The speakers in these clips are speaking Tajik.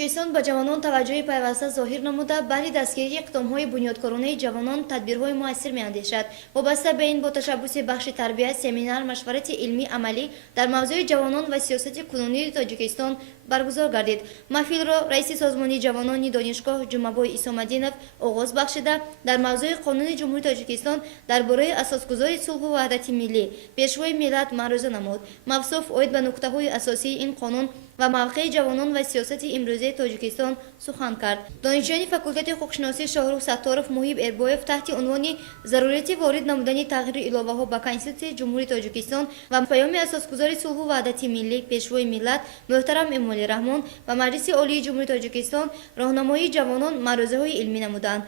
тоҷикистон ба ҷавонон таваҷҷӯҳи пайваста зоҳир намуда баҳри дастгирии иқдомҳои бунёдкоронаи ҷавонон тадбирҳои муассир меандешад. вобаста ба ин бо ташаббуси бахши тарбия семинар машварати илмӣ амалӣ дар мавзӯи ҷавонон ва сиёсати кунунии тоҷикистон баргузор гардид. маҳфилро раиси созмони ҷавонони донишгоҳ ҷумабой исомаддинов оғоз бахшида дар мавзӯи қонуни ҷумҳурии тоҷикистон дар бораи асосгузори сулҳу ваҳдати миллӣ пешвои миллат маъруза намуд. мавсуф оид ба нуктаҳои асосии ин қонун ва мавқеи ҷавонон ва сиёсати имрӯзаи тоҷикистон сухан кард. донишҷӯёни факултати ҳуқуқшиносӣ Шоҳрух Сатторов, Муҳиб Эрбоев таҳти унвони зарурияти ворид намудани тағйиру иловаҳо ба Конститутсияи ҷумҳурии Тоҷикистон ва паёми асосгузори сулҳу ваҳдати миллӣ пешвои миллат муҳтарам Эмомалӣ Раҳмон ва Маҷлиси олии ҷумҳурии Тоҷикистон роҳнамоии ҷавонон маърузаҳои илмӣ намуданд.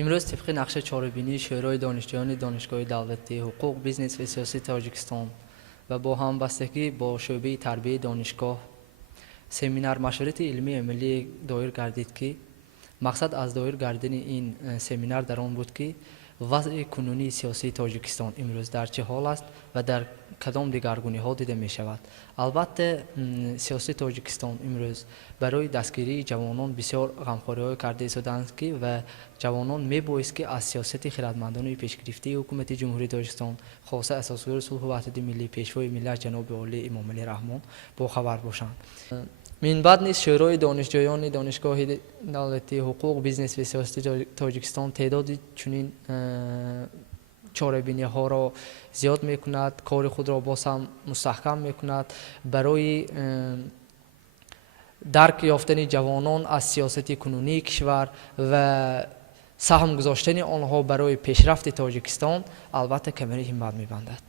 имрӯз тибқи нақши чорабинии шӯрои донишҷӯёни донишгоҳи давлатӣ ҳуқуқ, бизнес ва сиёсати Тоҷикистон ва бо ҳамбастагӣ бо шӯъбаи тарбияи донишгоҳ семинар машварати илмии амалӣ доир гардид ки мақсад аз доир гардидани ин семинар дар он буд ки вазъи кунунии сиёсии Тоҷикистон имрӯз дар чӣ ҳол аст ва дар кадом дигаргуниҳо дида мешавад. албатта сиёсати Тоҷикистон имрӯз барои дастгирии ҷавонон бисёр ғамхориҳое карда истодаанд ки ва ҷавонон мебоист ки аз сиёсати хиратмандони пешгирифтаи ҳукумати ҷумҳурии Тоҷикистон хоса асосгузори сулҳу ваҳдати миллӣ пешвои миллат ҷаноби олӣ Эмомалӣ Раҳмон бохабар бошанд. минбаъд низ шӯрои донишҷӯёни донишгоҳи давлатӣ ҳуқуқ, бизнес ва сиёсати Тоҷикистон теъдоди чунин чорабиниҳоро зиёд мекунад, кори худро боз ҳам мустаҳкам мекунад барои дарк ёфтани ҷавонон аз сиёсати кунунии кишвар ва саҳм гузоштани онҳо барои пешрафти Тоҷикистон албатта камари ҳиммат мебандад.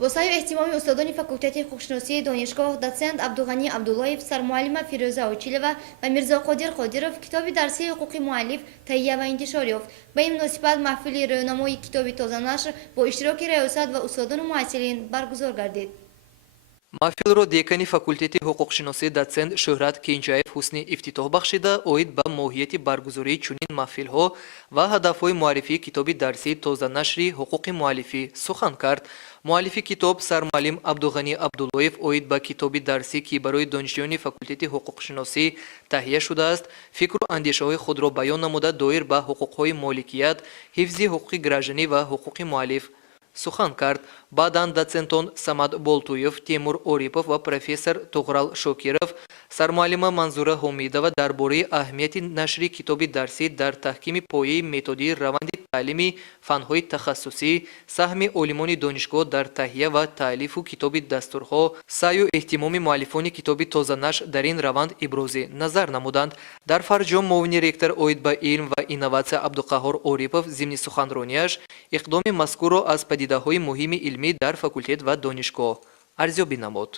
бо сайю эҳтимоми устодони факултати ҳуқуқшиносии донишгоҳ доцент Абдуғани Абдуллоев, сармуаллима Фирӯза Очилова ва Мирзо Қодир Қодиров китоби дарсии ҳуқуқи муаллиф таҳия ва интишор ёфт. ба ин муносибат маҳфили рӯнамои китоби тозанашр бо иштироки раёсат ва устодону муассирин баргузор гардид. маҳфилро декани факултати ҳуқуқшиносӣ доцент Шӯҳрат Кенҷаев ҳусни ифтитоҳ бахшида оид ба моҳияти баргузории чунин маҳфилҳо ва ҳадафҳои муаррифии китоби дарсии тозанашри ҳуқуқи муаллифӣ сухан кард. муаллифи китоб сармуаллим Абдуғани Абдуллоев оид ба китоби дарсӣ ки барои донишҷӯёни факултати ҳуқуқшиносӣ таҳия шудааст фикру андешаҳои худро баён намуда доир ба ҳуқуқҳои моликият, ҳифзи ҳуқуқи гражданӣ ва ҳуқуқи муаллиф сухан кард. баъдан доцентон Самад Болтуев, Тимур Орипов ва профессор Туғрал Шокиров, сармуаллима Манзура Ҳомидова дар бораи аҳамияти нашри китоби дарсӣ дар таҳкими пояи методии раванди таълими фанҳои тахассусӣ, саҳми олимони донишгоҳ дар таҳия ва таълифу китоби дастурҳо, саъю эҳтимоми муаллифони китоби тозанашр дар ин раванд ибрози назар намуданд. дар фарҷом муовини ректор оид ба илм ва инноватсия Абдуқаҳҳор Орипов зимни суханронияш иқдоми мазкурро аз падидаҳои муҳими илмӣ дар факултет ва донишгоҳ арзёбӣ намуд.